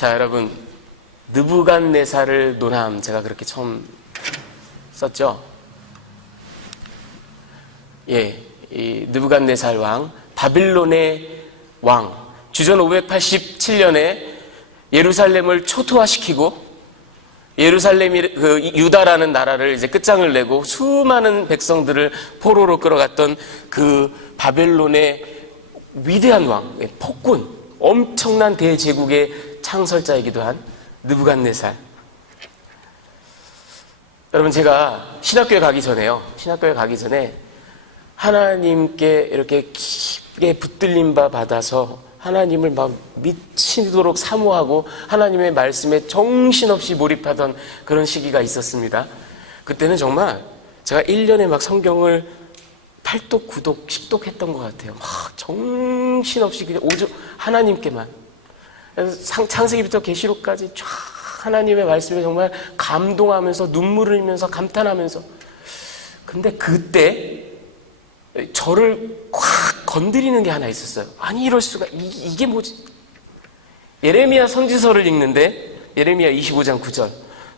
자, 여러분, 느부갓네살을 논함, 제가 그렇게 처음 썼죠. 예, 이 느부갓네살 왕, 바빌론의 왕, 주전 587년에 예루살렘을 초토화시키고 예루살렘이 유다라는 나라를 이제 끝장을 내고 수많은 백성들을 포로로 끌어갔던 그 바벨론의 위대한 왕, 폭군, 엄청난 대제국의 창설자이기도 한 느부갓네살. 여러분, 제가 신학교에 가기 전에 하나님께 이렇게 깊게 붙들림 바 받아서 하나님을 막 미치도록 사모하고 하나님의 말씀에 정신없이 몰입하던 그런 시기가 있었습니다. 그때는 정말 제가 1년에 막 성경을 8독, 9독, 10독 했던 것 같아요. 막 정신없이 그냥 오직 하나님께만. 창세기부터 계시록까지 쫙 하나님의 말씀에 정말 감동하면서 눈물을 흘리면서 감탄하면서. 근데 그때 저를 꽉 건드리는 게 하나 있었어요. 아니, 이럴 수가, 이게 뭐지? 예레미야 선지서를 읽는데 예레미야 25장 9절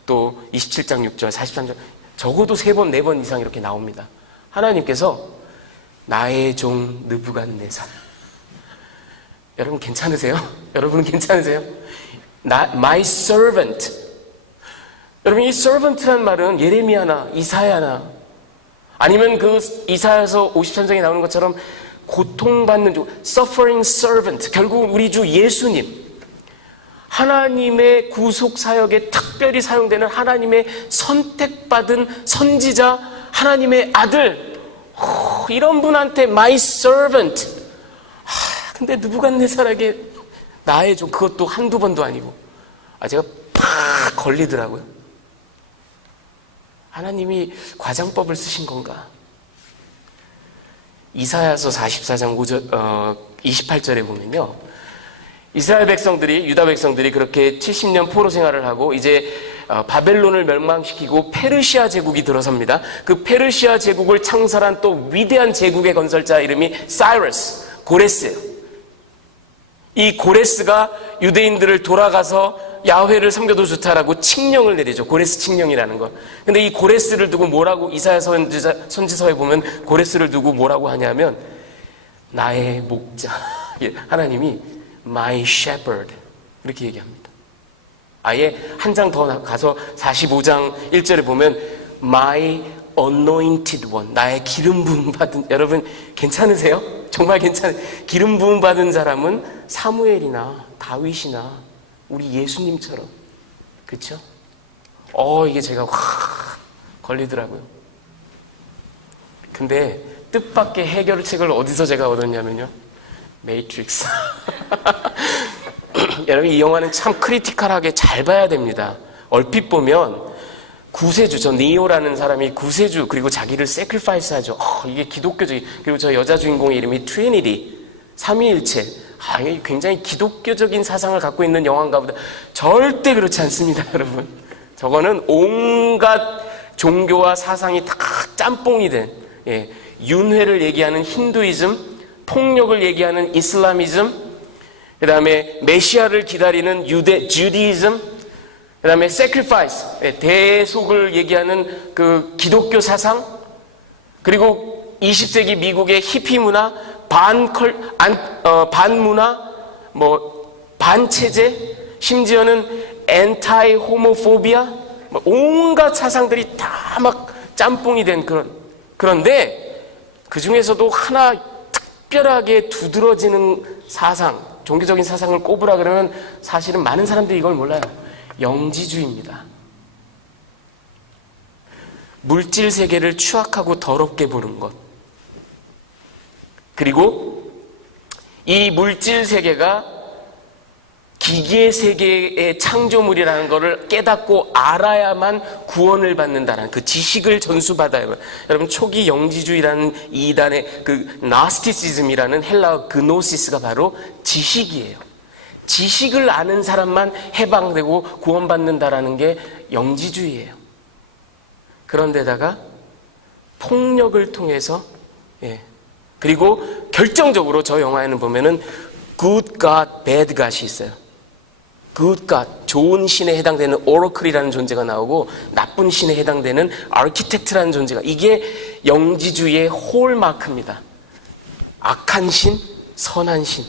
또 27장 6절 43절 적어도 3번 4번 이상 이렇게 나옵니다. 하나님께서 나의 종 느부갓네살, 여러분 괜찮으세요? 여러분 괜찮으세요? My servant. 여러분, 이 servant라는 말은 예레미야나 이사야나 아니면 그 이사야서 53장에 나오는 것처럼 고통받는 종, suffering servant, 결국 우리 주 예수님, 하나님의 구속 사역에 특별히 사용되는 하나님의 선택받은 선지자, 하나님의 아들, 이런 분한테 my servant. 근데 느부갓네살에게 나의 종, 그것도 한두 번도 아니고 제가 팍 걸리더라고요. 하나님이 과장법을 쓰신 건가? 이사야서 44장 28절에 보면요, 이스라엘 백성들이, 유다 백성들이 그렇게 70년 포로 생활을 하고 이제 바벨론을 멸망시키고 페르시아 제국이 들어섭니다. 그 페르시아 제국을 창설한 또 위대한 제국의 건설자 이름이 사이러스, 고레스예요. 이 고레스가 유대인들을 돌아가서 야훼를 섬겨도 좋다라고 칙령을 내리죠. 고레스 칙령이라는 것. 근데 이 고레스를 두고 뭐라고, 이사야 선지서에 보면 고레스를 두고 뭐라고 하냐면 나의 목자. 하나님이 my shepherd 이렇게 얘기합니다. 아예 한 장 더 가서 45장 1절에 보면 my anointed one, 나의 기름 부음 받은, 여러분 괜찮으세요? 정말 기름 부음 받은 사람은 사무엘이나 다윗이나 우리 예수님처럼, 그렇죠? 이게 제가 확 걸리더라고요. 근데 뜻밖의 해결책을 어디서 제가 얻었냐면요, 매트릭스. 여러분, 이 영화는 참 크리티컬하게 잘 봐야 됩니다. 얼핏 보면 구세주, 저 니오라는 사람이 구세주, 그리고 자기를 세크리파이스 하죠. 이게 기독교적인, 그리고 저 여자 주인공의 이름이 트리니티, 삼위일체. 이게 굉장히 기독교적인 사상을 갖고 있는 영화인가 보다. 절대 그렇지 않습니다, 여러분. 저거는 온갖 종교와 사상이 다 짬뽕이 된, 윤회를 얘기하는 힌두이즘, 폭력을 얘기하는 이슬람이즘, 그 다음에 메시아를 기다리는 주디이즘, 그 다음에 sacrifice, 대속을 얘기하는 그 기독교 사상, 그리고 20세기 미국의 히피 문화, 반문화, 반체제, 심지어는 anti homophobia, 온갖 사상들이 다 막 짬뽕이 된 그런데 그 중에서도 하나 특별하게 두드러지는 사상, 종교적인 사상을 꼽으라 그러면 사실은 많은 사람들이 이걸 몰라요. 영지주의입니다. 물질 세계를 추악하고 더럽게 보는 것. 그리고 이 물질 세계가 기계 세계의 창조물이라는 것을 깨닫고 알아야만 구원을 받는다는 그 지식을 전수받아야만. 여러분, 초기 영지주의라는 이단의 그 나스티시즘이라는 헬라어 그노시스가 바로 지식이에요. 지식을 아는 사람만 해방되고 구원받는다라는 게 영지주의예요. 그런데다가 폭력을 통해서, 그리고 결정적으로 저 영화에는 보면은 good God, bad God이 있어요. good God, 좋은 신에 해당되는 oracle이라는 존재가 나오고 나쁜 신에 해당되는 architect라는 존재가, 이게 영지주의의 홀마크입니다. 악한 신, 선한 신.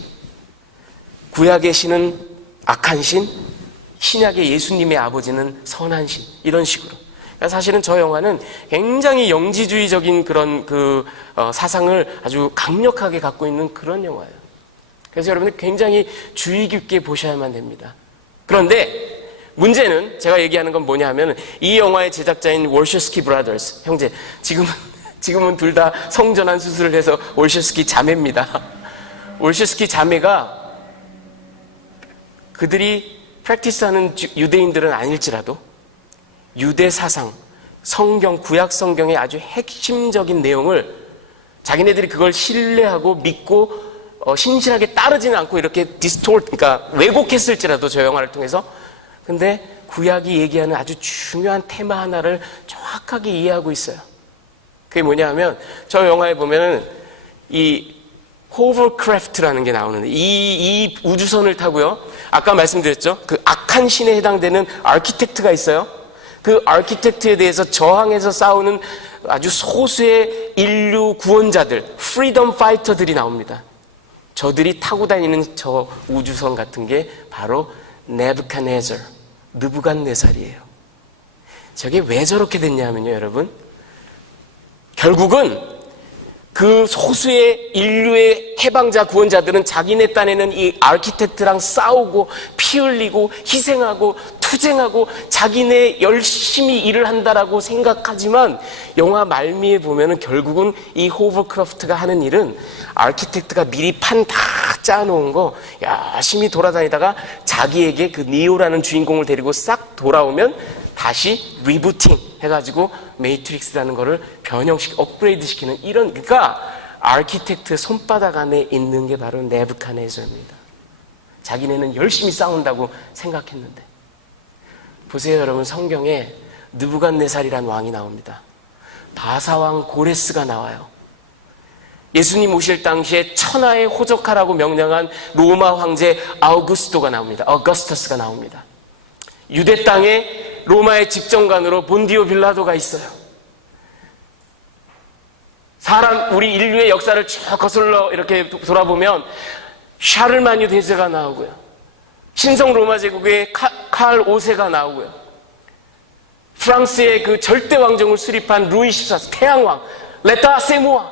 구약의 신은 악한 신, 신약의 예수님의 아버지는 선한 신. 이런 식으로. 그러니까 사실은 저 영화는 굉장히 영지주의적인 그런 사상을 아주 강력하게 갖고 있는 그런 영화예요. 그래서 여러분들 굉장히 주의 깊게 보셔야만 됩니다. 그런데 문제는 제가 얘기하는 건 뭐냐 하면, 이 영화의 제작자인 월셔스키 브라더스 형제, 지금은 둘 다 성전환 수술을 해서 월셔스키 자매입니다. 월셔스키 자매가 그들이 프랙티스하는 유대인들은 아닐지라도 유대 사상, 성경, 구약 성경의 아주 핵심적인 내용을 자기네들이 그걸 신뢰하고 믿고 신실하게 따르지는 않고 이렇게 그러니까 왜곡했을지라도 저 영화를 통해서, 근데 구약이 얘기하는 아주 중요한 테마 하나를 정확하게 이해하고 있어요. 그게 뭐냐 하면, 저 영화에 보면은 이 호버크래프트라는 게 나오는데, 이 우주선을 타고요, 아까 말씀드렸죠, 그 악한 신에 해당되는 아키텍트가 있어요. 그 아키텍트에 대해서 저항해서 싸우는 아주 소수의 인류 구원자들, 프리덤 파이터들이 나옵니다. 저들이 타고 다니는 저 우주선 같은 게 바로 네부카네저, 느부갓네살이에요. 저게 왜 저렇게 됐냐면요, 여러분, 결국은 그 소수의 인류의 해방자 구원자들은 자기네 딴에는 이 아키텍트랑 싸우고 피 흘리고 희생하고 투쟁하고 자기네 열심히 일을 한다라고 생각하지만, 영화 말미에 보면은 결국은 이 호버크래프트가 하는 일은 아키텍트가 미리 판 다 짜놓은 거 열심히 돌아다니다가 자기에게 그 니오라는 주인공을 데리고 싹 돌아오면 다시 리부팅 해가지고 매트릭스라는 거를 업그레이드 시키는, 이런, 그러니까 아키텍트의 손바닥 안에 있는 게 바로 네부카네저입니다. 자기네는 열심히 싸운다고 생각했는데. 보세요, 여러분, 성경에 느부갓네살이라는 왕이 나옵니다. 바사왕 고레스가 나와요. 예수님 오실 당시에 천하에 호적하라고 명령한 로마 황제 아우구스토가 나옵니다. 어거스터스가 나옵니다. 유대 땅에 로마의 집정관으로 본디오 빌라도가 있어요. 우리 인류의 역사를 쭉 거슬러 이렇게 돌아보면 샤를마뉴 대제가 나오고요, 신성 로마 제국의 칼 5세가 나오고요, 프랑스의 그 절대 왕정을 수립한 루이 14세, 태양왕, 레타 세모아,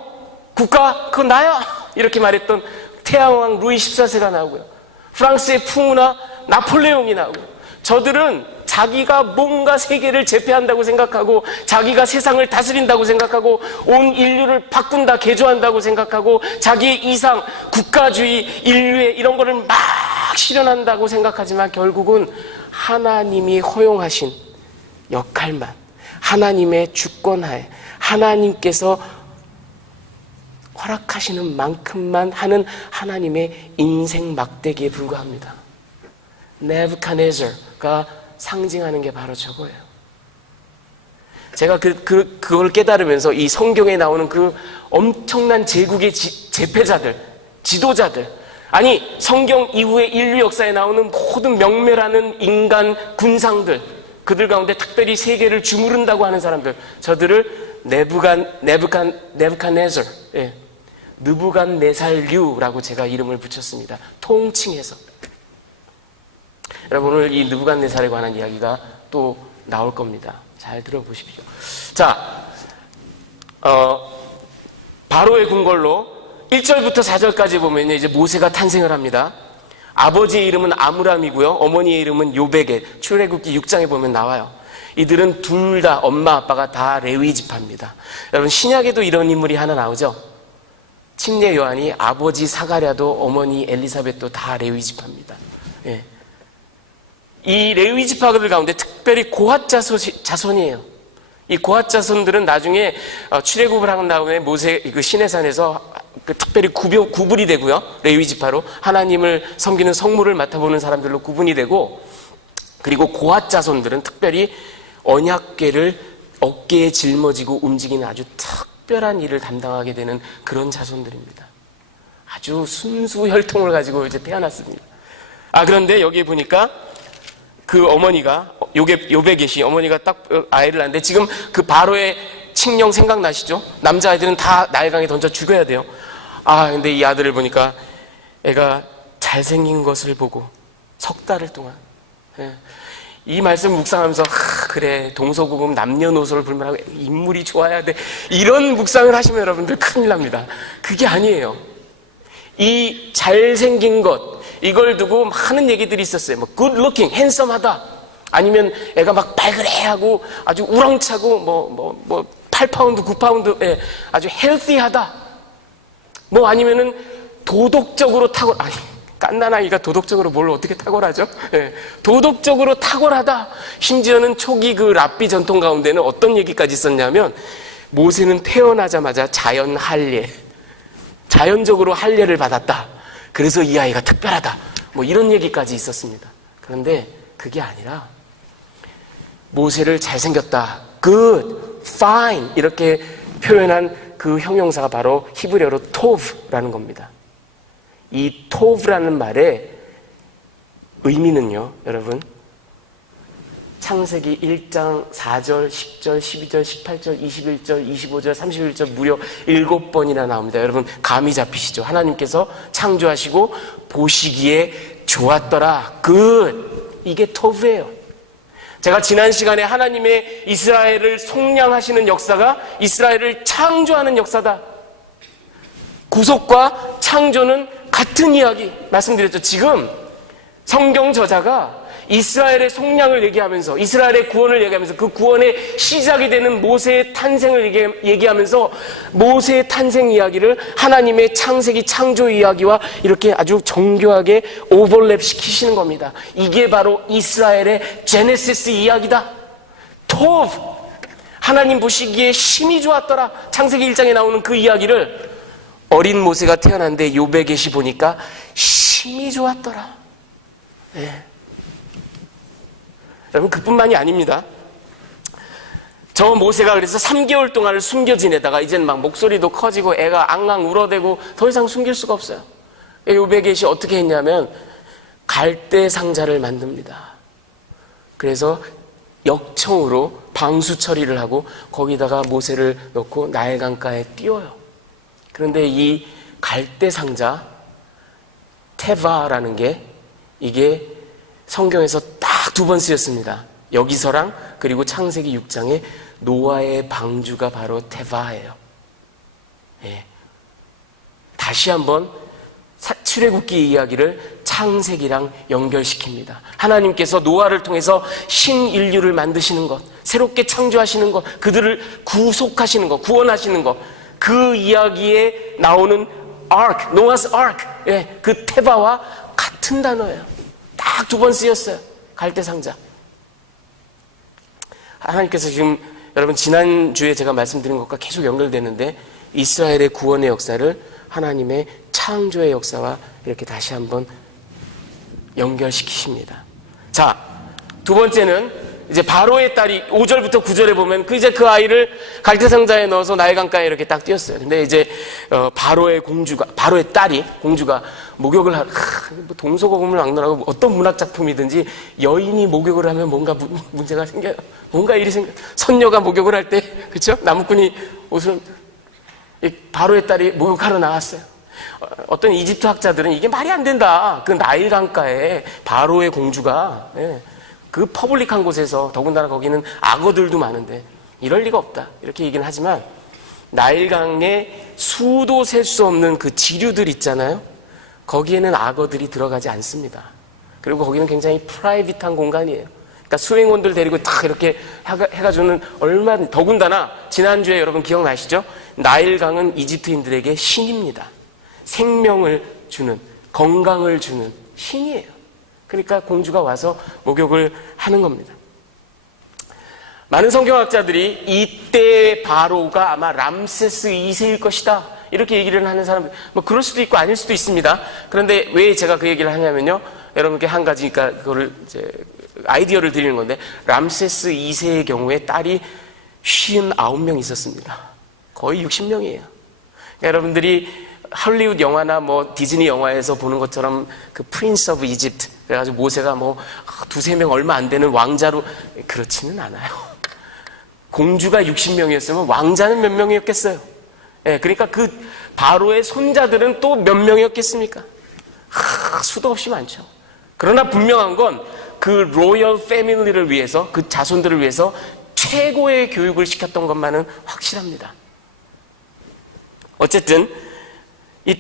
국가 그건 나야 이렇게 말했던 태양왕 루이 14세가 나오고요, 프랑스의 풍우나 나폴레옹이 나오고요. 저들은 자기가 뭔가 세계를 제패한다고 생각하고, 자기가 세상을 다스린다고 생각하고, 온 인류를 바꾼다, 개조한다고 생각하고, 자기의 이상, 국가주의, 인류의 이런 거를 막 실현한다고 생각하지만, 결국은 하나님이 허용하신 역할만, 하나님의 주권하에, 하나님께서 허락하시는 만큼만 하는 하나님의 인생 막대기에 불과합니다. 네부카네저가 상징하는 게 바로 저거예요. 제가 그걸 깨달으면서 이 성경에 나오는 그 엄청난 제국의 제패자들, 지도자들, 아니 성경 이후에 인류 역사에 나오는 모든 명멸하는 인간 군상들, 그들 가운데 특별히 세계를 주무른다고 하는 사람들, 저들을 네부갓네저, 느부갓네살류라고 제가 이름을 붙였습니다. 통칭해서. 여러분, 오늘 이 느부갓네살에 관한 이야기가 또 나올 겁니다. 잘 들어보십시오. 자, 바로의 궁궐로 1절부터 4절까지 보면 이제 모세가 탄생을 합니다. 아버지의 이름은 아므람이고요, 어머니의 이름은 요베게. 출애굽기 6장에 보면 나와요. 이들은 둘 다 엄마 아빠가 다 레위 지파입니다. 여러분, 신약에도 이런 인물이 하나 나오죠. 침례 요한이 아버지 사가랴도 어머니 엘리사벳도 다 레위 지파입니다. 예. 이 레위 지파들 가운데 특별히 고핫 자손이에요. 이 고핫 자손들은 나중에 출애굽을 하는 다음에 모세 그 시내산에서 특별히 구분이 되고요, 레위 지파로 하나님을 섬기는 성물을 맡아보는 사람들로 구분이 되고, 그리고 고핫 자손들은 특별히 언약궤를 어깨에 짊어지고 움직이는 아주 특별한 일을 담당하게 되는 그런 자손들입니다. 아주 순수 혈통을 가지고 이제 태어났습니다. 그런데 여기 보니까 그 어머니가 요배 계시 어머니가 딱 아이를 낳는데 지금 그 바로의 칙령 생각나시죠? 남자아이들은 다 나일강에 던져 죽여야 돼요. 근데 이 아들을 보니까 애가 잘생긴 것을 보고 석 달을 동안, 이 말씀 묵상하면서 그래, 동서고금 남녀노소를 불문하고 인물이 좋아야 돼, 이런 묵상을 하시면 여러분들 큰일 납니다. 그게 아니에요. 이 잘생긴 것, 이걸 두고 많은 얘기들이 있었어요. 뭐 good looking, handsome하다, 아니면 애가 막 발그레하고 아주 우렁차고 8파운드 9파운드 아주 헬시하다, 뭐 아니면은 도덕적으로 깐난아이가 도덕적으로 뭘 어떻게 탁월하죠? 도덕적으로 탁월하다. 심지어는 초기 그 랍비 전통 가운데는 어떤 얘기까지 있었냐면, 모세는 태어나자마자 자연적으로 할례를 받았다. 그래서 이 아이가 특별하다. 뭐 이런 얘기까지 있었습니다. 그런데 그게 아니라 모세를 잘생겼다, good, fine 이렇게 표현한 그 형용사가 바로 히브리어로 tov라는 겁니다. 이 tov라는 말의 의미는요, 여러분, 창세기 1장 4절, 10절, 12절, 18절, 21절, 25절, 31절 무려 7번이나 나옵니다. 여러분 감이 잡히시죠? 하나님께서 창조하시고 보시기에 좋았더라, good, 이게 tov예요. 제가 지난 시간에 하나님의 이스라엘을 속량하시는 역사가 이스라엘을 창조하는 역사다, 구속과 창조는 같은 이야기 말씀드렸죠. 지금 성경 저자가 이스라엘의 속량을 얘기하면서, 이스라엘의 구원을 얘기하면서, 그 구원의 시작이 되는 모세의 탄생을 얘기하면서 모세의 탄생 이야기를 하나님의 창세기 창조 이야기와 이렇게 아주 정교하게 오버랩 시키시는 겁니다. 이게 바로 이스라엘의 제네시스 이야기다. 토브, 하나님 보시기에 심히 좋았더라. 창세기 1장에 나오는 그 이야기를 어린 모세가 태어났는데 요배 계시 보니까 심히 좋았더라. 여러분 그뿐만이 아닙니다. 저 모세가 그래서 3개월 동안을 숨겨 지내다가 이제는 막 목소리도 커지고 애가 앙앙 울어대고 더 이상 숨길 수가 없어요. 요배 계시 어떻게 했냐면 갈대 상자를 만듭니다. 그래서 역청으로 방수 처리를 하고 거기다가 모세를 넣고 나일강가에 띄워요. 그런데 이 갈대 상자 테바라는 게 이게 성경에서 딱 2번 쓰였습니다. 여기서랑 그리고 창세기 6장에 노아의 방주가 바로 테바예요. 다시 한번 출애굽기 이야기를 창세기랑 연결시킵니다. 하나님께서 노아를 통해서 신인류를 만드시는 것, 새롭게 창조하시는 것, 그들을 구속하시는 것, 구원하시는 것, 그 이야기에 나오는 ark, 노아스 ark, 그 테바와 같은 단어예요. 딱 2번 쓰였어요. 갈대상자. 하나님께서 지금 여러분 지난주에 제가 말씀드린 것과 계속 연결되는데 이스라엘의 구원의 역사를 하나님의 창조의 역사와 이렇게 다시 한번 연결시키십니다. 자, 2번째는 이제 바로의 딸이 5절부터 9절에 보면 그 아이를 갈대상자에 넣어서 나일강가에 이렇게 딱 띄웠어요. 근데 이제 바로의 딸이 공주가 목욕을 뭐 동서고금을 막론하고 어떤 문학 작품이든지 여인이 목욕을 하면 뭔가 문제가 생겨요. 뭔가 일이 생겨. 선녀가 목욕을 할 때, 그렇죠? 나무꾼이 옷을 바로의 딸이 목욕하러 나왔어요. 어떤 이집트 학자들은 이게 말이 안 된다. 그 나일강가에 바로의 공주가 그 퍼블릭한 곳에서, 더군다나 거기는 악어들도 많은데 이럴 리가 없다 이렇게 얘기는 하지만, 나일강에 수도 셀 수 없는 그 지류들 있잖아요. 거기에는 악어들이 들어가지 않습니다. 그리고 거기는 굉장히 프라이빗한 공간이에요. 그러니까 수행원들 데리고 딱 이렇게 해가지고는 얼마든지, 더군다나 지난주에 여러분 기억나시죠? 나일강은 이집트인들에게 신입니다. 생명을 주는, 건강을 주는 신이에요. 그러니까 공주가 와서 목욕을 하는 겁니다. 많은 성경학자들이 이때 바로가 아마 람세스 2세일 것이다 이렇게 얘기를 하는 사람들, 뭐 그럴 수도 있고 아닐 수도 있습니다. 그런데 왜 제가 그 얘기를 하냐면요, 여러분께 한 가지, 그러니까 그거를 이제 아이디어를 드리는 건데, 람세스 2세의 경우에 딸이 59명 있었습니다. 거의 60명이에요. 그러니까 여러분들이 할리우드 영화나 뭐 디즈니 영화에서 보는 것처럼 그 프린스 오브 이집트 그래가지고 모세가 뭐 두세 명 얼마 안 되는 왕자로 그렇지는 않아요. 공주가 60명이었으면 왕자는 몇 명이었겠어요? 예, 그러니까 그 바로의 손자들은 또 몇 명이었겠습니까? 수도 없이 많죠. 그러나 분명한 건 그 로열 패밀리를 위해서 그 자손들을 위해서 최고의 교육을 시켰던 것만은 확실합니다. 어쨌든 이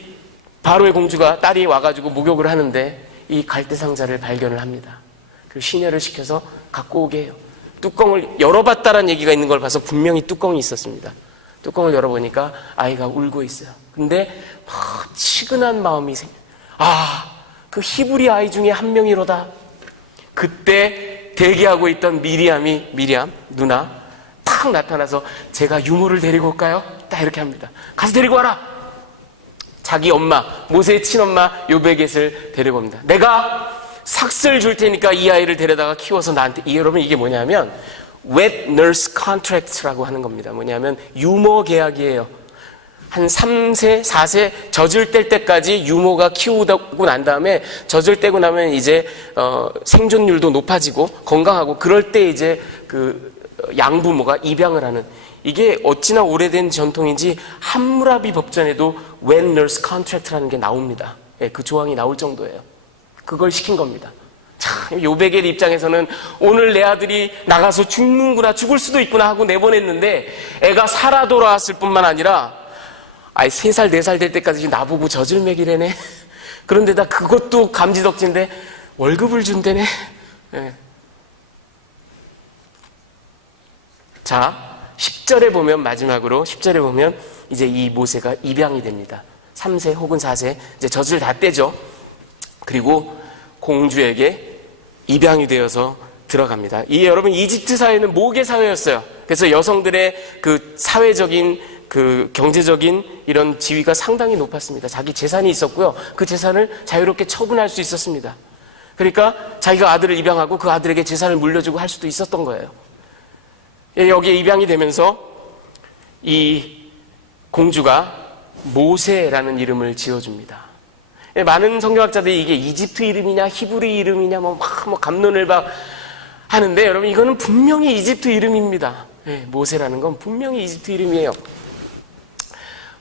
바로의 공주가 딸이 와가지고 목욕을 하는데 이 갈대 상자를 발견을 합니다. 그리고 시녀를 시켜서 갖고 오게 해요. 뚜껑을 열어봤다라는 얘기가 있는 걸 봐서 분명히 뚜껑이 있었습니다. 뚜껑을 열어보니까 아이가 울고 있어요. 근데 치근한 마음이 생겨요. 그 히브리 아이 중에 한 명이로다. 그때 대기하고 있던 미리암 누나 탁 나타나서 제가 유모를 데리고 올까요? 딱 이렇게 합니다. 가서 데리고 와라. 자기 엄마, 모세의 친엄마 요베겟을 데리고 옵니다. 내가 삭슬 줄 테니까 이 아이를 데려다가 키워서 나한테, 여러분 이게 뭐냐면 wet nurse contract라고 하는 겁니다. 뭐냐면 유모 계약이에요. 한 3세, 4세 젖을 뗄 때까지 유모가 키우고 난 다음에 젖을 떼고 나면 이제 생존율도 높아지고 건강하고 그럴 때 이제 그 양부모가 입양을 하는, 이게 어찌나 오래된 전통인지 함무라비 법전에도 wet nurse contract라는 게 나옵니다. 예, 그 조항이 나올 정도예요. 그걸 시킨 겁니다. 참, 요베겔 입장에서는 오늘 내 아들이 나가서 죽는구나, 죽을 수도 있구나 하고 내보냈는데 애가 살아 돌아왔을 뿐만 아니라 3살, 4살 될 때까지 나보고 젖을 먹이래네. 그런데다 그것도 감지덕지인데 월급을 준대네. 네. 자, 10절에 보면, 마지막으로 10절에 보면 이제 이 모세가 입양이 됩니다. 3세 혹은 4세 이제 젖을 다 떼죠. 그리고 공주에게 입양이 되어서 들어갑니다. 이 여러분, 이집트 사회는 모계 사회였어요. 그래서 여성들의 그 사회적인 그 경제적인 이런 지위가 상당히 높았습니다. 자기 재산이 있었고요. 그 재산을 자유롭게 처분할 수 있었습니다. 그러니까 자기가 아들을 입양하고 그 아들에게 재산을 물려주고 할 수도 있었던 거예요. 여기에 입양이 되면서 이 공주가 모세라는 이름을 지어줍니다. 많은 성경학자들이 이게 이집트 이름이냐 히브리 이름이냐 뭐 갑론을 막 하는데, 여러분 이거는 분명히 이집트 이름입니다. 모세라는 건 분명히 이집트 이름이에요.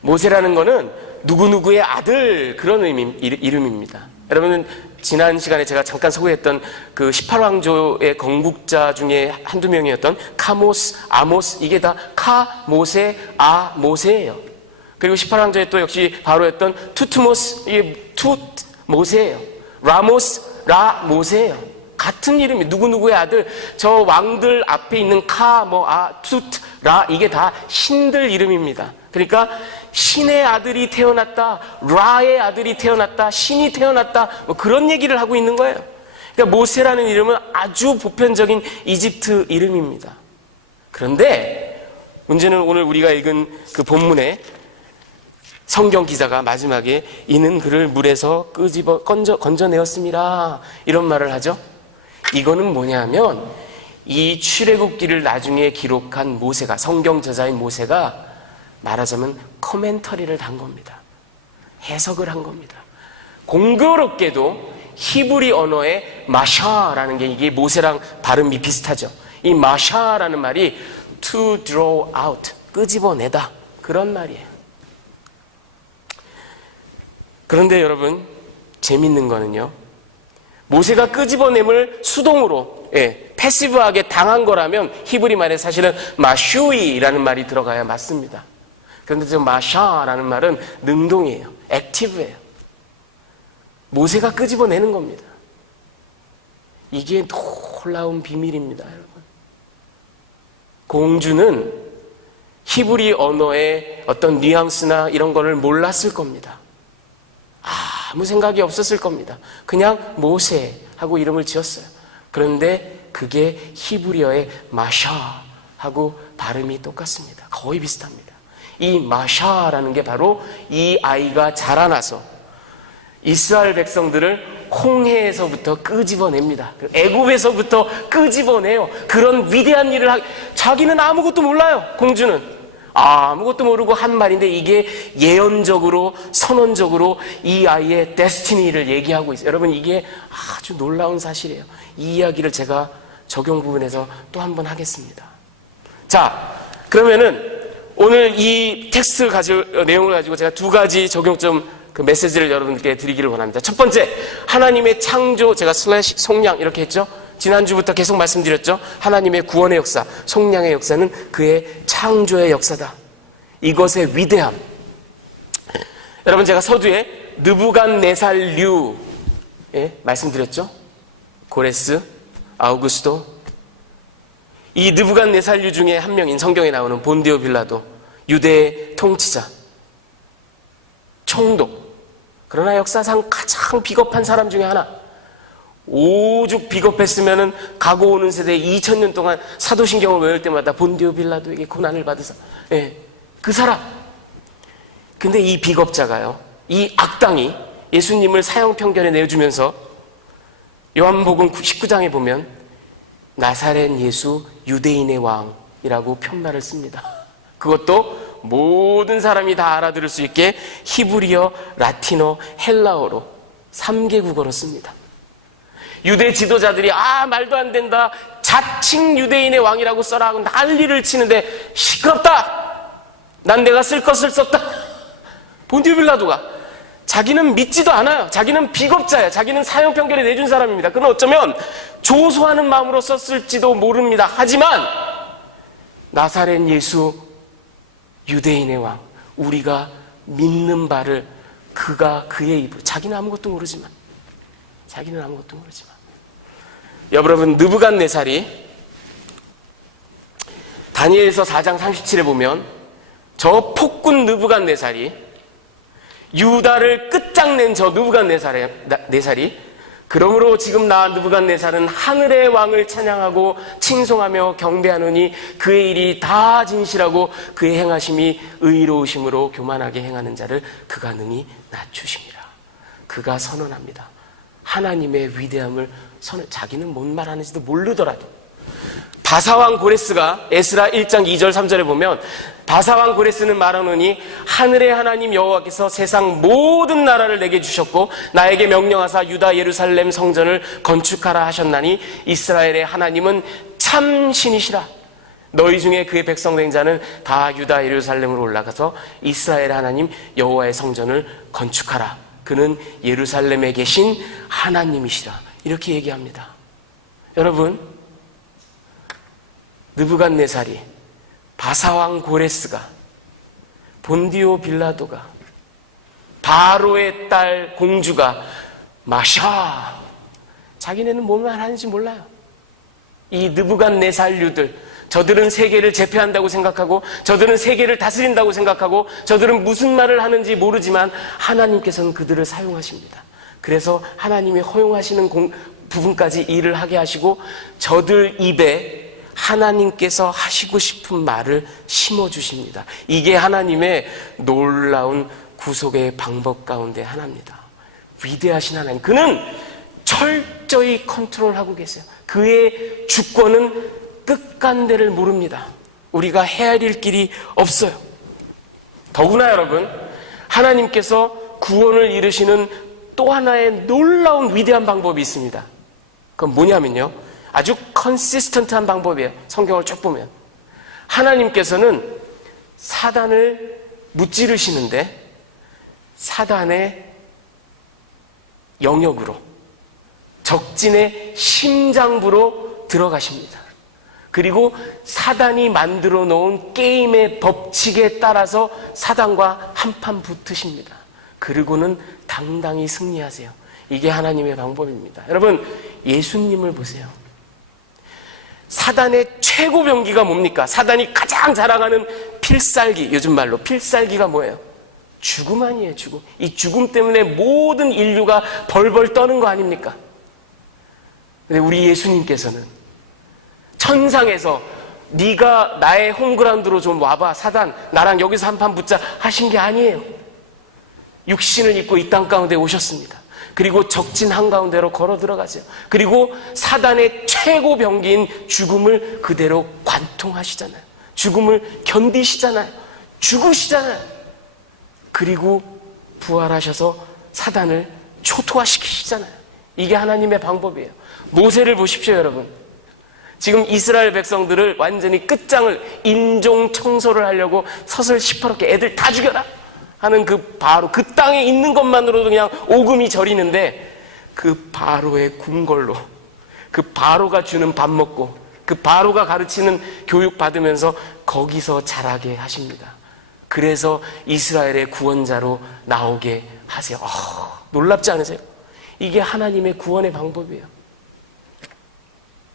모세라는 거는 누구누구의 아들, 그런 이름입니다. 여러분은 지난 시간에 제가 잠깐 소개했던 그 18왕조의 건국자 중에 한두 명이었던 카모스, 아모스, 이게 다 카, 모세, 아, 모세예요. 그리고 18왕조에 또 역시 바로였던 투트모스, 이게 투, 모세예요. 라모스, 라, 모세예요. 같은 이름이 누구누구의 아들, 저 왕들 앞에 있는 카, 투, 라, 이게 다 신들 이름입니다. 그러니까 신의 아들이 태어났다, 라의 아들이 태어났다, 신이 태어났다, 뭐 그런 얘기를 하고 있는 거예요. 그러니까 모세라는 이름은 아주 보편적인 이집트 이름입니다. 그런데 문제는 오늘 우리가 읽은 그 본문에 성경 기자가 마지막에 이는 그를 물에서 건져내었습니다, 이런 말을 하죠. 이거는 뭐냐면 이 출애굽기를 나중에 기록한 모세가, 성경 저자인 모세가 말하자면 코멘터리를 단 겁니다. 해석을 한 겁니다. 공교롭게도 히브리 언어의 마샤라는 게, 이게 모세랑 발음이 비슷하죠. 이 마샤라는 말이 to draw out, 끄집어내다, 그런 말이에요. 그런데 여러분, 재밌는 거는요, 모세가 끄집어냄을 수동으로, 패시브하게 당한 거라면 히브리 말에 사실은 마슈이라는 말이 들어가야 맞습니다. 그런데 저 마샤라는 말은 능동이에요. 액티브예요. 모세가 끄집어내는 겁니다. 이게 놀라운 비밀입니다, 여러분. 공주는 히브리 언어의 어떤 뉘앙스나 이런 거를 몰랐을 겁니다. 아무 생각이 없었을 겁니다. 그냥 모세 하고 이름을 지었어요. 그런데 그게 히브리어의 마샤하고 발음이 똑같습니다. 거의 비슷합니다. 이 마샤라는 게 바로 이 아이가 자라나서 이스라엘 백성들을 홍해에서부터 끄집어냅니다. 애굽에서부터 끄집어내요. 그런 위대한 일을 자기는 아무것도 몰라요. 공주는 아무것도 모르고 한 말인데 이게 예언적으로 선언적으로 이 아이의 데스티니를 얘기하고 있어요. 여러분, 이게 아주 놀라운 사실이에요. 이 이야기를 제가 적용 부분에서 또 한 번 하겠습니다. 자, 그러면은 오늘 이 텍스트 내용을 가지고 제가 두 가지 적용점 그 메시지를 여러분께 드리기를 원합니다. 첫 번째, 하나님의 창조, 제가 슬래시 속량 이렇게 했죠. 지난주부터 계속 말씀드렸죠. 하나님의 구원의 역사, 속량의 역사는 그의 창조의 역사다. 이것의 위대함. 여러분, 제가 서두에 느부갓네살류 말씀드렸죠. 고레스, 아우구스도. 이 느부갓네살류 중에 한 명인 성경에 나오는 본디오 빌라도, 유대의 통치자, 총독, 그러나 역사상 가장 비겁한 사람 중에 하나. 오죽 비겁했으면은 가고 오는 세대에 2000년 동안 사도신경을 외울 때마다 본디오 빌라도에게 고난을 받으사, 그 사람. 근데 이 비겁자가요, 이 악당이 예수님을 사형평결에 내어주면서 요한복음 19장에 보면 나사렛 예수 유대인의 왕이라고 편말을 씁니다. 그것도 모든 사람이 다 알아들을 수 있게 히브리어, 라틴어, 헬라어로 3개 국어로 씁니다. 유대 지도자들이 말도 안 된다, 자칭 유대인의 왕이라고 써라 하고 난리를 치는데 시끄럽다, 난 내가 쓸 것을 썼다. 본디오 빌라도가 자기는 믿지도 않아요. 자기는 비겁자예요. 자기는 사형평결에 내준 사람입니다. 그는 어쩌면 조소하는 마음으로 썼을지도 모릅니다. 하지만 나사렛 예수 유대인의 왕, 우리가 믿는 바를 그가 그의 입으로, 자기는 아무것도 모르지만 여러분, 느부갓네살이 다니엘서 4장 37에 보면 저 폭군 느부갓네살이, 유다를 끝장낸 저 느부갓네살이 그러므로 지금 나 느부갓네살은 하늘의 왕을 찬양하고 칭송하며 경배하노니 그의 일이 다 진실하고 그의 행하심이 의로우심으로 교만하게 행하는 자를 그가 능히 낮추심이라. 그가 선언합니다. 하나님의 위대함을 자기는 뭔 말하는지도 모르더라도. 바사왕 고레스가 에스라 1장 2절 3절에 보면 바사왕 고레스는 말하노니 하늘의 하나님 여호와께서 세상 모든 나라를 내게 주셨고 나에게 명령하사 유다 예루살렘 성전을 건축하라 하셨나니 이스라엘의 하나님은 참 신이시라. 너희 중에 그의 백성 된 자는 다 유다 예루살렘으로 올라가서 이스라엘의 하나님 여호와의 성전을 건축하라. 그는 예루살렘에 계신 하나님이시라. 이렇게 얘기합니다. 여러분, 느부갓네살이, 바사왕 고레스가, 본디오 빌라도가, 바로의 딸 공주가 마샤, 자기네는 뭔 말 하는지 몰라요. 이 느부갓네살류들, 저들은 세계를 제패한다고 생각하고, 저들은 세계를 다스린다고 생각하고, 저들은 무슨 말을 하는지 모르지만 하나님께서는 그들을 사용하십니다. 그래서 하나님이 허용하시는 부분까지 일을 하게 하시고 저들 입에 하나님께서 하시고 싶은 말을 심어주십니다. 이게 하나님의 놀라운 구속의 방법 가운데 하나입니다. 위대하신 하나님, 그는 철저히 컨트롤하고 계세요. 그의 주권은 끝간대를 모릅니다. 우리가 헤아릴 길이 없어요. 더구나 여러분, 하나님께서 구원을 이루시는 또 하나의 놀라운 위대한 방법이 있습니다. 그건 뭐냐면요, 아주 컨시스턴트한 방법이에요. 성경을 쭉 보면 하나님께서는 사단을 무찌르시는데 사단의 영역으로, 적진의 심장부로 들어가십니다. 그리고 사단이 만들어 놓은 게임의 법칙에 따라서 사단과 한판 붙으십니다. 그리고는 당당히 승리하세요. 이게 하나님의 방법입니다. 여러분, 예수님을 보세요. 사단의 최고 병기가 뭡니까? 사단이 가장 자랑하는 필살기, 요즘 말로 필살기가 뭐예요? 죽음 아니에요, 죽음. 이 죽음 때문에 모든 인류가 벌벌 떠는 거 아닙니까? 근데 우리 예수님께서는 천상에서 네가 나의 홈그라운드로 좀 와봐, 사단, 나랑 여기서 한판 붙자 하신 게 아니에요. 육신을 입고 이 땅 가운데 오셨습니다. 그리고 적진 한가운데로 걸어 들어가세요. 그리고 사단의 최고 병기인 죽음을 그대로 관통하시잖아요. 죽음을 견디시잖아요. 죽으시잖아요. 그리고 부활하셔서 사단을 초토화시키시잖아요. 이게 하나님의 방법이에요. 모세를 보십시오, 여러분. 지금 이스라엘 백성들을 완전히 끝장을 인종 청소를 하려고 서슬 시퍼렇게 애들 다 죽여라 하는 그 바로 그 땅에 있는 것만으로도 그냥 오금이 저리는데, 그 바로의 궁궐로, 그 바로가 주는 밥 먹고 그 바로가 가르치는 교육 받으면서 거기서 자라게 하십니다. 그래서 이스라엘의 구원자로 나오게 하세요. 놀랍지 않으세요? 이게 하나님의 구원의 방법이에요.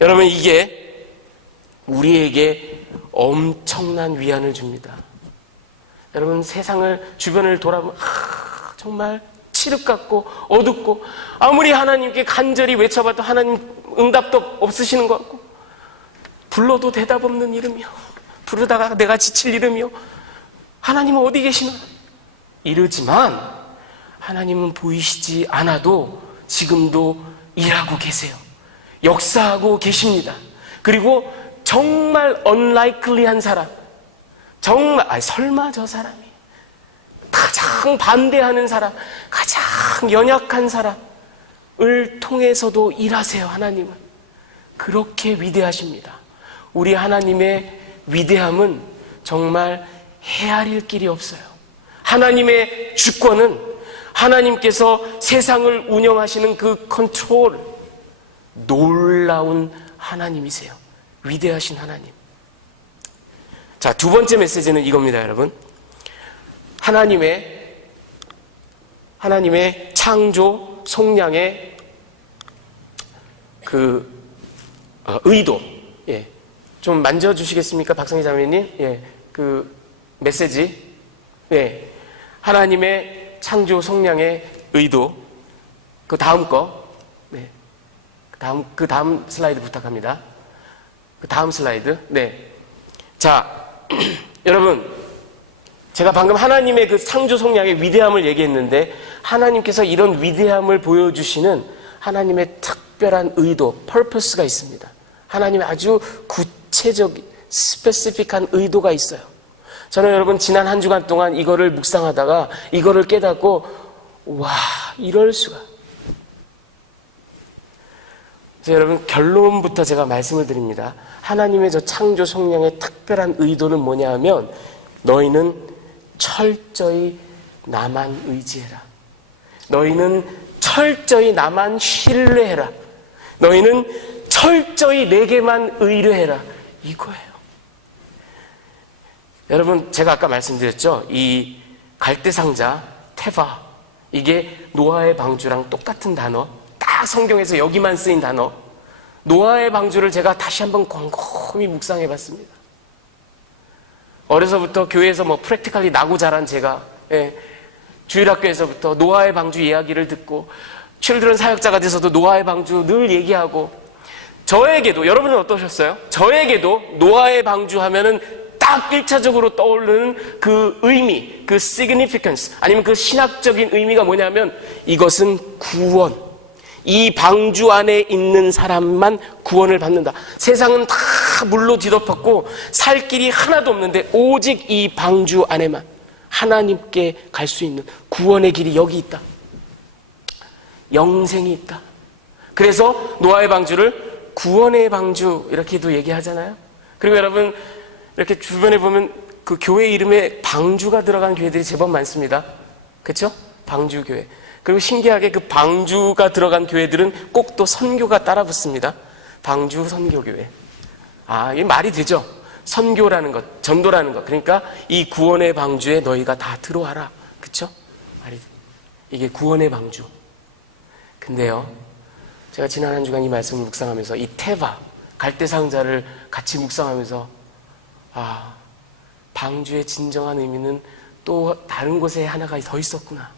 여러분, 이게 우리에게 엄청난 위안을 줍니다. 여러분, 세상을 주변을 돌아보면 정말 칠흑 같고 어둡고, 아무리 하나님께 간절히 외쳐봐도 하나님 응답도 없으시는 것 같고, 불러도 대답 없는 이름이요, 부르다가 내가 지칠 이름이요, 하나님은 어디 계시나 이러지만, 하나님은 보이시지 않아도 지금도 일하고 계세요. 역사하고 계십니다. 그리고 정말 unlikely한 사람, 정말 설마 저 사람이, 가장 반대하는 사람, 가장 연약한 사람을 통해서도 일하세요. 하나님은 그렇게 위대하십니다. 우리 하나님의 위대함은 정말 헤아릴 길이 없어요. 하나님의 주권은, 하나님께서 세상을 운영하시는 그 컨트롤, 놀라운 하나님이세요. 위대하신 하나님. 자, 두 번째 메시지는 이겁니다, 여러분. 하나님의 창조 속량의 의도. 예. 좀 만져주시겠습니까, 박성희 자매님? 예. 그 메시지. 예. 하나님의 창조 속량의 의도. 그 다음 거. 네. 그 다음 슬라이드 부탁합니다. 그 다음 슬라이드. 네. 자, 여러분, 제가 방금 하나님의 그 창조 속량의 위대함을 얘기했는데, 하나님께서 이런 위대함을 보여주시는 하나님의 특별한 의도, purpose가 있습니다. 하나님의 아주 구체적인, 스페시픽한 의도가 있어요. 저는 여러분, 지난 한 주간 동안 이거를 묵상하다가 이거를 깨닫고, 와, 이럴 수가. 그래서 여러분, 결론부터 제가 말씀을 드립니다. 하나님의 저 창조 속량의 특별한 의도는 뭐냐 하면, 너희는 철저히 나만 의지해라. 너희는 철저히 나만 신뢰해라. 너희는 철저히 내게만 의뢰해라. 이거예요. 여러분, 제가 아까 말씀드렸죠? 이 갈대상자, 테바, 이게 노아의 방주랑 똑같은 단어, 딱 성경에서 여기만 쓰인 단어. 노아의 방주를 제가 다시 한번 곰곰이 묵상해 봤습니다. 어려서부터 교회에서 프랙티컬리 나고 자란 제가, 주일학교에서부터 노아의 방주 이야기를 듣고, 칠드런 사역자가 돼서도 노아의 방주 늘 얘기하고, 저에게도, 여러분은 어떠셨어요? 저에게도 노아의 방주 하면은 딱 1차적으로 떠오르는 그 의미, 그 significance, 아니면 그 신학적인 의미가 뭐냐면, 이것은 구원. 이 방주 안에 있는 사람만 구원을 받는다. 세상은 다 물로 뒤덮었고 살 길이 하나도 없는데, 오직 이 방주 안에만 하나님께 갈 수 있는 구원의 길이 여기 있다. 영생이 있다. 그래서 노아의 방주를 구원의 방주 이렇게도 얘기하잖아요. 그리고 여러분, 이렇게 주변에 보면 그 교회 이름에 방주가 들어간 교회들이 제법 많습니다. 그렇죠? 방주교회. 그리고 신기하게 그 방주가 들어간 교회들은 꼭 또 선교가 따라 붙습니다. 방주 선교교회. 이게 말이 되죠? 선교라는 것, 전도라는 것. 그러니까 이 구원의 방주에 너희가 다 들어와라. 그쵸? 말이 돼. 이게 구원의 방주. 근데요, 제가 지난 한 주간 이 말씀을 묵상하면서 이 테바, 갈대상자를 같이 묵상하면서, 방주의 진정한 의미는 또 다른 곳에 하나가 더 있었구나.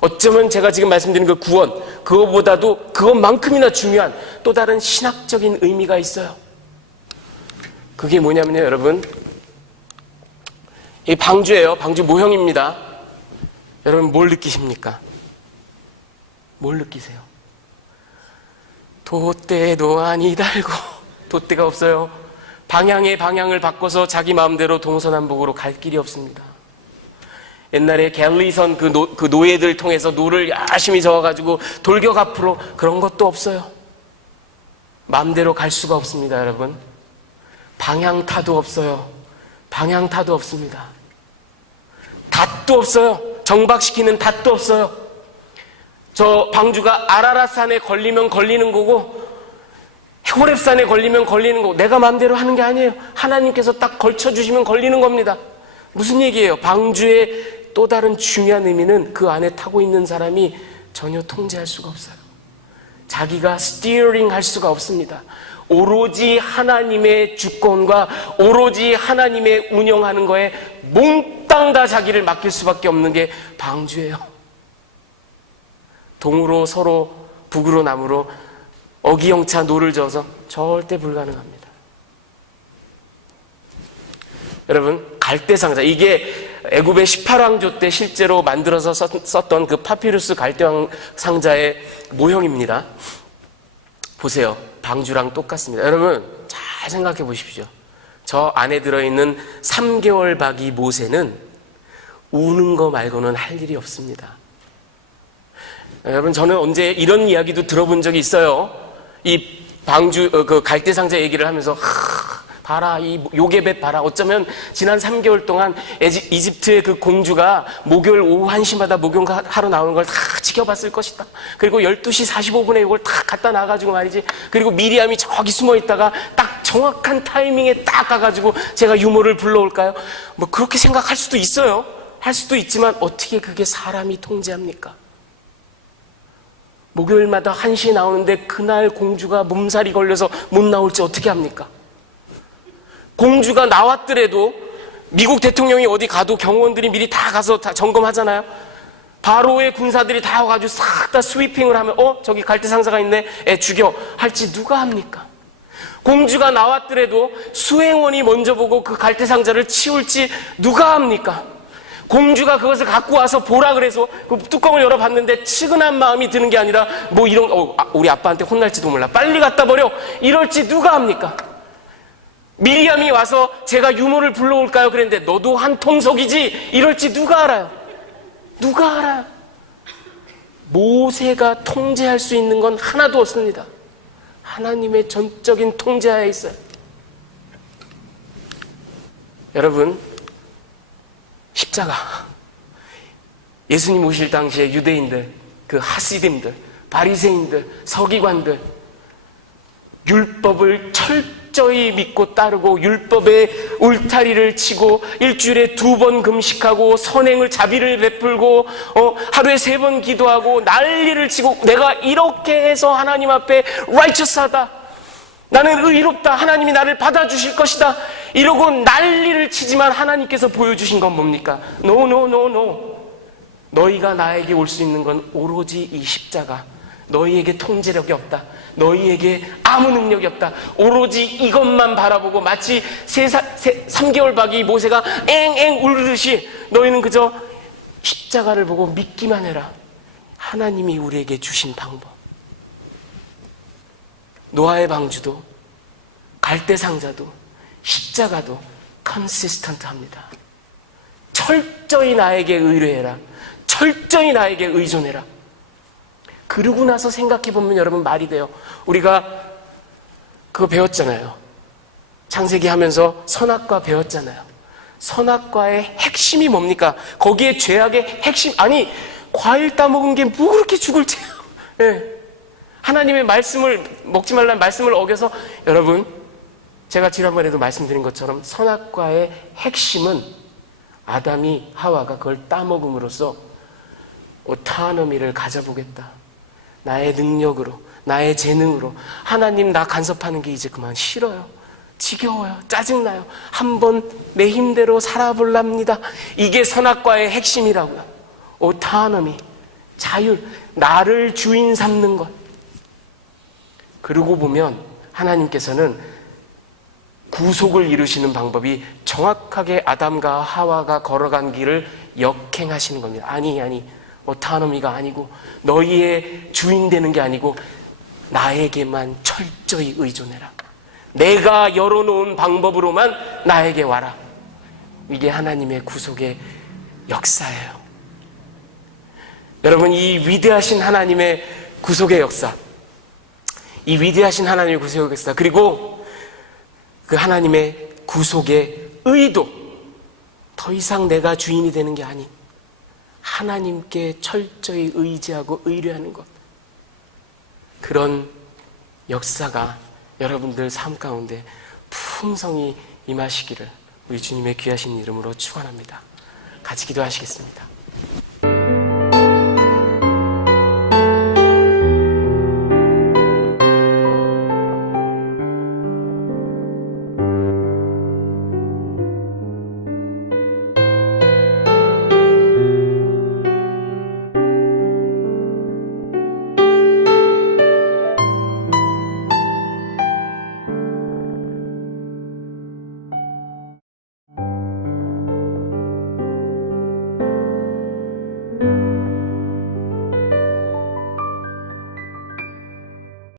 어쩌면 제가 지금 말씀드린 그 구원, 그것보다도 그것만큼이나 중요한 또 다른 신학적인 의미가 있어요. 그게 뭐냐면요, 여러분, 이 방주예요. 방주 모형입니다. 여러분, 뭘 느끼십니까? 뭘 느끼세요? 돛대도 아니 달고, 돛대가 없어요. 방향을 바꿔서 자기 마음대로 동서남북으로 갈 길이 없습니다. 옛날에 갤리선 그 노예들 통해서 노를 열심히 저어가지고 돌격 앞으로 그런 것도 없어요. 마음대로 갈 수가 없습니다, 여러분. 방향타도 없어요. 방향타도 없습니다. 닷도 없어요. 정박시키는 닷도 없어요. 저 방주가 아라랏산에 걸리면 걸리는 거고 호렙산에 걸리면 걸리는 거고 내가 마음대로 하는 게 아니에요. 하나님께서 딱 걸쳐주시면 걸리는 겁니다. 무슨 얘기예요? 방주의 또 다른 중요한 의미는 그 안에 타고 있는 사람이 전혀 통제할 수가 없어요. 자기가 스티어링 할 수가 없습니다. 오로지 하나님의 주권과 오로지 하나님의 운영하는 거에 몽땅 다 자기를 맡길 수밖에 없는 게 방주예요. 동으로 서로 북으로 남으로 어기영차 노를 저어서 절대 불가능합니다. 여러분, 갈대상자, 이게 애굽의 18왕조 때 실제로 만들어서 썼던 그 파피루스 갈대상자의 모형입니다. 보세요. 방주랑 똑같습니다. 여러분, 잘 생각해 보십시오. 저 안에 들어있는 3개월 박이 모세는 우는 거 말고는 할 일이 없습니다. 여러분, 저는 언제 이런 이야기도 들어본 적이 있어요. 이 방주, 그 갈대상자 얘기를 하면서, 봐라, 이 요게벳 봐라. 어쩌면 지난 3개월 동안 이집트의 그 공주가 목요일 오후 1시마다 목욕하러 나오는 걸 다 지켜봤을 것이다. 그리고 12시 45분에 이걸 다 갖다 놔가지고 말이지. 그리고 미리암이 저기 숨어 있다가 딱 정확한 타이밍에 딱 가가지고 제가 유모를 불러올까요? 뭐 그렇게 생각할 수도 있어요. 할 수도 있지만 어떻게 그게 사람이 통제합니까? 목요일마다 1시에 나오는데 그날 공주가 몸살이 걸려서 못 나올지 어떻게 합니까? 공주가 나왔더라도 미국 대통령이 어디 가도 경호원들이 미리 다 가서 다 점검하잖아요. 바로의 군사들이 다 와가지고 싹 다 스위핑을 하면 저기 갈대상자가 있네, 애 죽여 할지 누가 합니까? 공주가 나왔더라도 수행원이 먼저 보고 그 갈대상자를 치울지 누가 합니까? 공주가 그것을 갖고 와서 보라 그래서 그 뚜껑을 열어봤는데 측은한 마음이 드는 게 아니라 뭐 이런 우리 아빠한테 혼날지도 몰라, 빨리 갖다 버려, 이럴지 누가 합니까? 미리암이 와서 제가 유모를 불러올까요? 그랬는데 너도 한 통속이지, 이럴지 누가 알아요? 누가 알아요? 모세가 통제할 수 있는 건 하나도 없습니다. 하나님의 전적인 통제하에 있어요. 여러분, 십자가, 예수님 오실 당시에 유대인들, 그 하시딤들, 바리새인들, 서기관들, 율법을 철저히 믿고 따르고 율법의 울타리를 치고 일주일에 2번 금식하고 선행을 자비를 베풀고 하루에 3번 기도하고 난리를 치고 내가 이렇게 해서 하나님 앞에 righteous하다, 나는 의롭다, 하나님이 나를 받아주실 것이다, 이러고 난리를 치지만 하나님께서 보여주신 건 뭡니까? No, no, no, no. 너희가 나에게 올 수 있는 건 오로지 이 십자가. 너희에게 통제력이 없다. 너희에게 아무 능력이 없다. 오로지 이것만 바라보고 마치 3개월 박이 모세가 앵앵 울듯이 너희는 그저 십자가를 보고 믿기만 해라. 하나님이 우리에게 주신 방법. 노아의 방주도 갈대상자도 십자가도 컨시스턴트합니다. 철저히 나에게 의뢰해라. 철저히 나에게 의존해라. 그러고 나서 생각해보면 여러분 말이 돼요. 우리가 그거 배웠잖아요. 창세기 하면서 선악과 배웠잖아요. 선악과의 핵심이 뭡니까? 거기에 죄악의 핵심, 아니 과일 따먹은 게 뭐 그렇게 죽을 죄요. 네. 하나님의 말씀을 먹지 말라는 말씀을 어겨서, 여러분 제가 지난번에도 말씀드린 것처럼 선악과의 핵심은 아담이 하와가 그걸 따먹음으로써 오타노미를 가져보겠다. 나의 능력으로, 나의 재능으로. 하나님 나 간섭하는 게 이제 그만 싫어요. 지겨워요. 짜증나요. 한번 내 힘대로 살아볼랍니다. 이게 선악과의 핵심이라고요. 오타노미, 자율, 나를 주인 삼는 것. 그러고 보면 하나님께서는 구속을 이루시는 방법이 정확하게 아담과 하와가 걸어간 길을 역행하시는 겁니다. 아니 오타노미가 아니고 너희의 주인 되는 게 아니고 나에게만 철저히 의존해라. 내가 열어놓은 방법으로만 나에게 와라. 이게 하나님의 구속의 역사예요. 여러분, 이 위대하신 하나님의 구속의 역사, 이 위대하신 하나님의 구속의 역사, 그리고 그 하나님의 구속의 의도, 더 이상 내가 주인이 되는 게 아닌 하나님께 철저히 의지하고 의뢰하는 것, 그런 역사가 여러분들 삶 가운데 풍성히 임하시기를 우리 주님의 귀하신 이름으로 축원합니다. 같이 기도하시겠습니다.